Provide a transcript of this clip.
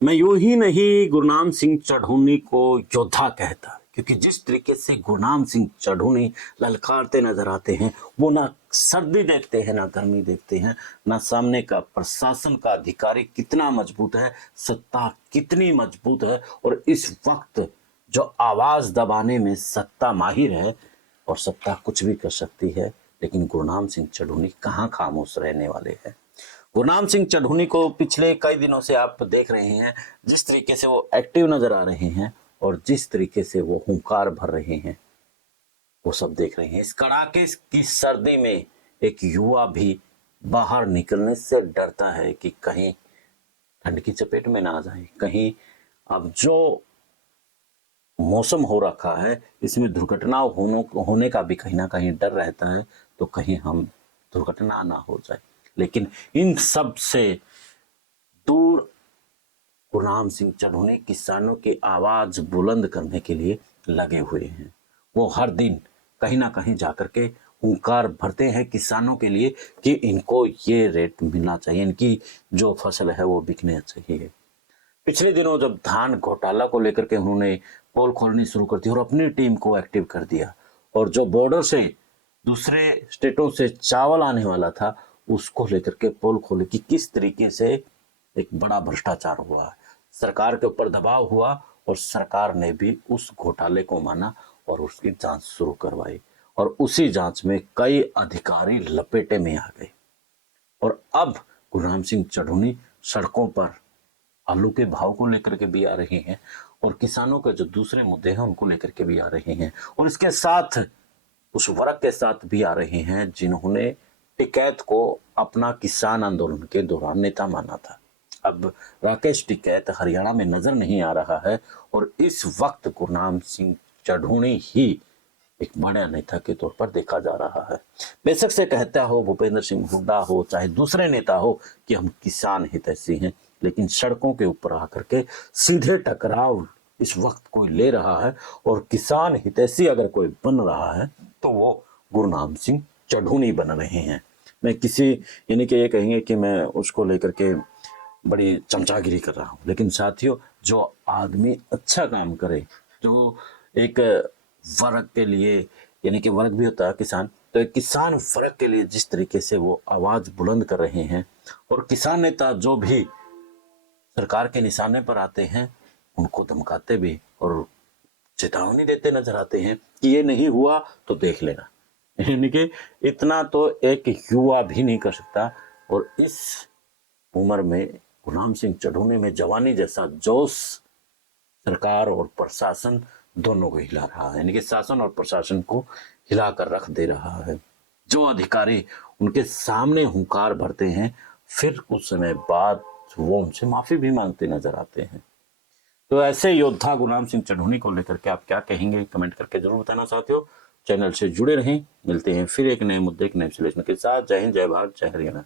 मैं यूं ही नहीं गुरनाम सिंह चढ़ूनी को योद्धा कहता, क्योंकि जिस तरीके से गुरनाम सिंह चढ़ूनी ललकारते नजर आते हैं, वो ना सर्दी देखते हैं ना गर्मी देखते हैं, ना सामने का प्रशासन का अधिकारी कितना मजबूत है, सत्ता कितनी मजबूत है। और इस वक्त जो आवाज दबाने में सत्ता माहिर है, और सत्ता कुछ भी कर सकती है, लेकिन गुरनाम सिंह चढ़ूनी कहाँ खामोश रहने वाले हैं। गुरनाम सिंह चढ़ूनी को पिछले कई दिनों से आप देख रहे हैं, जिस तरीके से वो एक्टिव नजर आ रहे हैं और जिस तरीके से वो हुंकार भर रहे हैं, वो सब देख रहे हैं। इस कड़ाके की सर्दी में एक युवा भी बाहर निकलने से डरता है कि कहीं ठंड की चपेट में ना आ जाए, कहीं अब जो मौसम हो रखा है इसमें दुर्घटना होने का भी कहीं ना कहीं डर रहता है, तो कहीं हम दुर्घटना ना हो जाए। लेकिन इन सब से दूर गुरनाम सिंह चढ़ूनी किसानों की आवाज बुलंद करने के लिए लगे हुए हैं। वो हर दिन कहीं ना कहीं जाकर के हुंकार भरते हैं किसानों के लिए कि इनको ये रेट मिलना चाहिए, इनकी जो फसल है वो बिकने चाहिए। पिछले दिनों जब धान घोटाला को लेकर के उन्होंने पोल खोलनी शुरू कर दी और अपनी टीम को एक्टिव कर दिया, और जो बॉर्डर से दूसरे स्टेटों से चावल आने वाला था उसको लेकर के पोल खोले कि किस तरीके से एक बड़ा भ्रष्टाचार हुआ है, सरकार के ऊपर दबाव हुआ और सरकार ने भी उस घोटाले को माना और उसकी जांच शुरू करवाई, और उसी जांच में कई अधिकारी लपेटे में आ गए। और अब गुरनाम सिंह चढ़ूनी सड़कों पर आलू के भाव को लेकर के भी आ रहे हैं, और किसानों के जो दूसरे मुद्दे हैं उनको लेकर के भी आ रहे हैं, और इसके साथ उस वर्ग के साथ भी आ रहे हैं जिन्होंने टिकैत को अपना किसान आंदोलन के दौरान नेता माना था। अब राकेश टिकैत हरियाणा में नजर नहीं आ रहा है, और इस वक्त गुरनाम सिंह चढ़ूनी ही एक बड़े नेता के तौर पर देखा जा रहा है। बेशक से कहता हो भूपेंद्र सिंह हुड्डा हो चाहे दूसरे नेता हो कि हम किसान हितैषी हैं, लेकिन सड़कों के ऊपर आकर के सीधे टकराव इस वक्त कोई ले रहा है, और किसान हितैषी अगर कोई बन रहा है तो वो गुरनाम सिंह चढ़ूनी बन रहे हैं। मैं किसी यानी कि ये कहेंगे कि मैं उसको लेकर के बड़ी चमचागिरी कर रहा हूँ, लेकिन साथियों जो आदमी अच्छा काम करे, जो एक वर्ग के लिए यानी कि वर्ग भी होता है किसान, तो एक किसान वर्ग के लिए जिस तरीके से वो आवाज बुलंद कर रहे हैं, और किसान नेता जो भी सरकार के निशाने पर आते हैं उनको धमकाते भी और चेतावनी देते नजर आते हैं कि ये नहीं हुआ तो देख लेना। यानी कि इतना तो एक युवा भी नहीं कर सकता, और इस उम्र में गुरनाम सिंह चढ़ूनी में जवानी जैसा जोश सरकार और प्रशासन दोनों को हिला रहा है, यानी कि शासन और प्रशासन को हिला कर रख दे रहा है। जो अधिकारी उनके सामने हुंकार भरते हैं, फिर कुछ समय बाद वो उनसे माफी भी मांगते नजर आते हैं। तो ऐसे योद्धा गुरनाम सिंह चढ़ूनी को लेकर के आप क्या कहेंगे, कमेंट करके जरूर बताना साथियों। चैनल से जुड़े रहें, मिलते हैं फिर एक नए मुद्दे एक नए विश्लेषण के साथ। जय हिंद, जय भारत, जय हरियाणा।